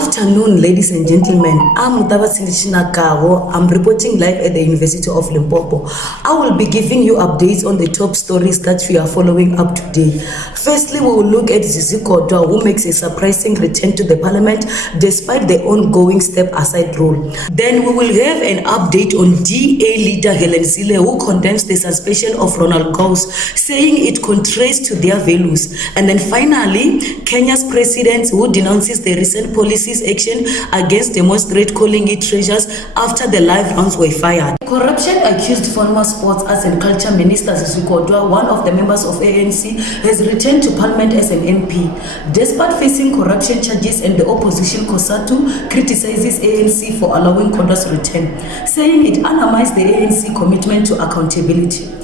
afternoon, ladies and gentlemen. I'm Mutabatsindi Chinakawo. I'm reporting live at the University of Limpopo. I will be giving you updates on the top stories that we are following up today. Firstly, we will look at Zizi Kodwa, who makes a surprising return to the parliament despite the ongoing step-aside rule. Then we will have an update on DA leader Helen Zille, who condemns the suspension of Ronald Gous, saying it contraries to their values. And then finally, Kenya's president, who denounces the recent policies action against demonstrate, calling it treasures after the live rounds were fired. Corruption accused former sports, arts and culture minister Zizi Kodwa, one of the members of ANC, has returned to parliament as an MP. Despite facing corruption charges, and the opposition COSATU criticizes ANC for allowing Kodwa's return, saying it undermines the ANC commitment to accountability.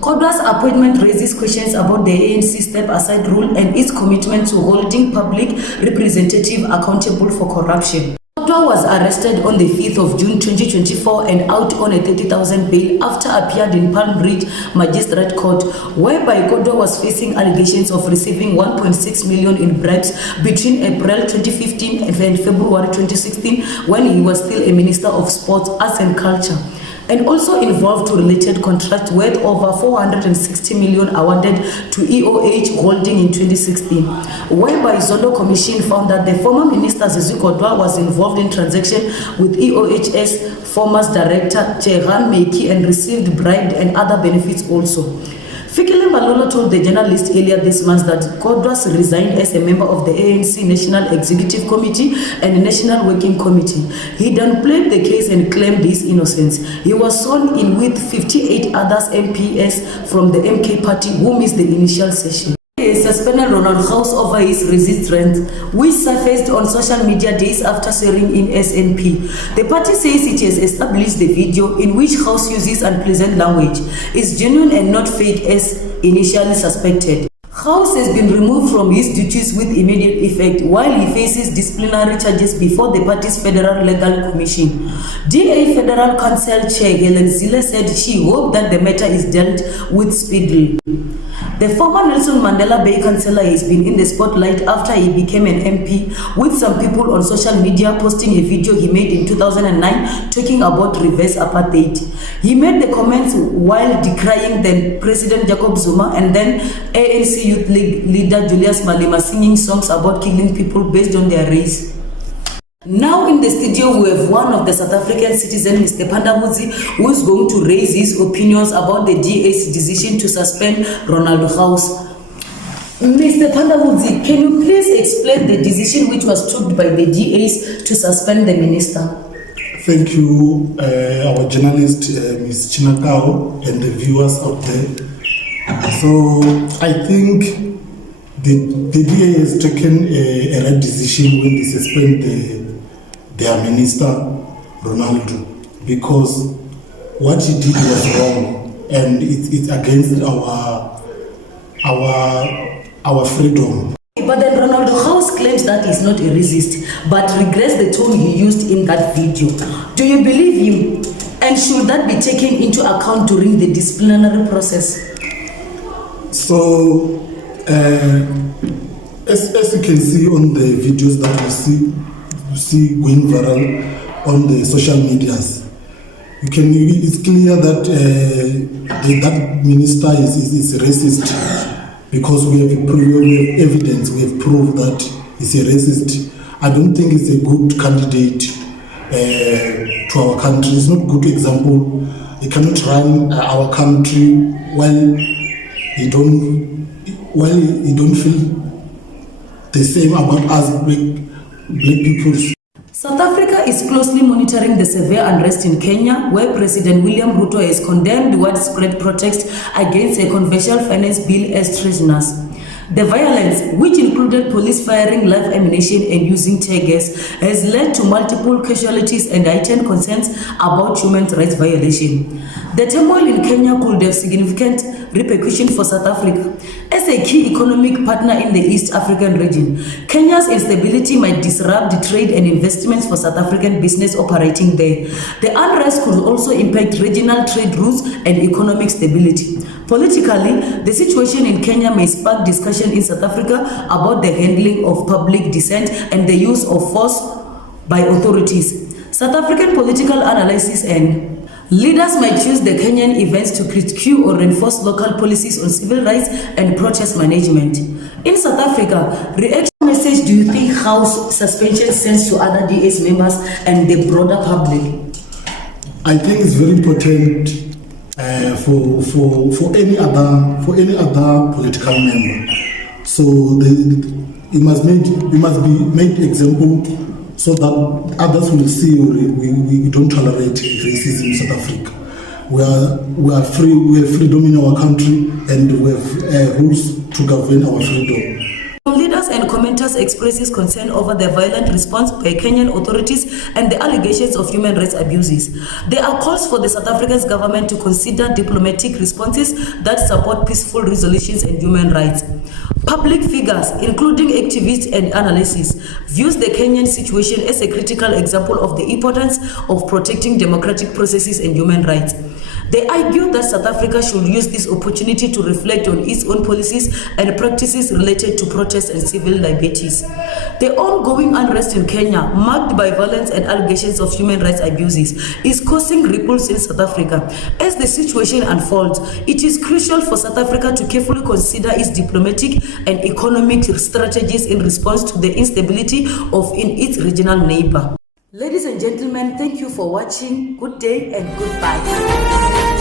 Kodwa's appointment raises questions about the ANC step-aside rule and its commitment to holding public representatives accountable for corruption. Kodwa was arrested on the 5th of June 2024 and out on a 30,000 bail after appeared in Palm Ridge Magistrate Court, whereby Kodwa was facing allegations of receiving 1.6 million in bribes between April 2015 and February 2016 when he was still a Minister of Sports, Arts and Culture, and also involved to related contract worth over 460 million awarded to EOH Holding in 2016, whereby Zondo Commission found that the former minister Zizi Kodwa was involved in transaction with EOH's former director Chehan Meiki and received bribed and other benefits also. Fikile Mbalolo told the journalist earlier this month that Kodwa resigned as a member of the ANC National Executive Committee and National Working Committee. He downplayed the case and claimed his innocence. He was sworn in with 58 others MPs from the MK party who missed the initial session. He suspended Ronald Gous over his resistance, which surfaced on social media days after swearing in SNP. The party says it has established the video in which Gous uses unpleasant language is genuine and not fake as initially suspected. Gous has been removed from his duties with immediate effect while he faces disciplinary charges before the party's Federal Legal Commission. DA Federal Council Chair Helen Zille said she hoped that the matter is dealt with speedily. The former Nelson Mandela Bay councillor has been in the spotlight after he became an MP, with some people on social media posting a video he made in 2009 talking about reverse apartheid. He made the comments while decrying then President Jacob Zuma and then ANC Youth League leader Julius Malema singing songs about killing people based on their race. Now in the studio we have one of the South African citizens, Mr. Pandamudzi, who is going to raise his opinions about the DA's decision to suspend Ronald Gous. Mr. Pandamudzi, can you please explain the decision which was took by the DAs to suspend the minister? Thank you, our journalist, Ms. Chinakawo, and the viewers out there. So I think the DA has taken a right decision when they suspend their minister, Ronaldo, because what he did was wrong and it's against our freedom. But then Ronald Gous claims that he's not a racist, but regrets the tone he used in that video. Do you believe him? And should that be taken into account during the disciplinary process? So, as you can see on the videos that we see going viral on the social medias, it's clear that that minister is racist, because we have evidence, we have proof that he's a racist. I don't think it's a good candidate to our country. It's not a good example. He cannot run our country while he don't feel the same about us black people. South Africa is closely monitoring the severe unrest in Kenya, where President William Ruto has condemned widespread protests against a controversial finance bill as treasonous. The violence, which included police firing live ammunition and using tear gas, has led to multiple casualties and heightened concerns about human rights violation. The turmoil in Kenya could have significant repercussions for South Africa. As a key economic partner in the East African region, Kenya's instability might disrupt the trade and investments for South African business operating there. The unrest could also impact regional trade routes and economic stability. Politically, the situation in Kenya may spark discussion in South Africa about the handling of public dissent and the use of force by authorities. South African political analysis and leaders might use the Kenyan events to critique or reinforce local policies on civil rights and protest management. In South Africa, reaction message do you think House suspension sends to other DS members and the broader public? I think it's very important for any other political member. So it must be made example so that others will see we don't tolerate racism in South Africa. We are free. We have freedom in our country, and we have rules to govern our freedom. Leaders and commenters expresses concern over the violent response by Kenyan authorities and the allegations of human rights abuses. There are calls for the South African government to consider diplomatic responses that support peaceful resolutions and human rights. Public figures, including activists and analysts, views the Kenyan situation as a critical example of the importance of protecting democratic processes and human rights. They argue that South Africa should use this opportunity to reflect on its own policies and practices related to protests and civil liberties. The ongoing unrest in Kenya, marked by violence and allegations of human rights abuses, is causing ripples in South Africa. As the situation unfolds, it is crucial for South Africa to carefully consider its diplomatic and economic strategies in response to the instability in its regional neighbor. Ladies and gentlemen, thank you for watching. Good day and goodbye.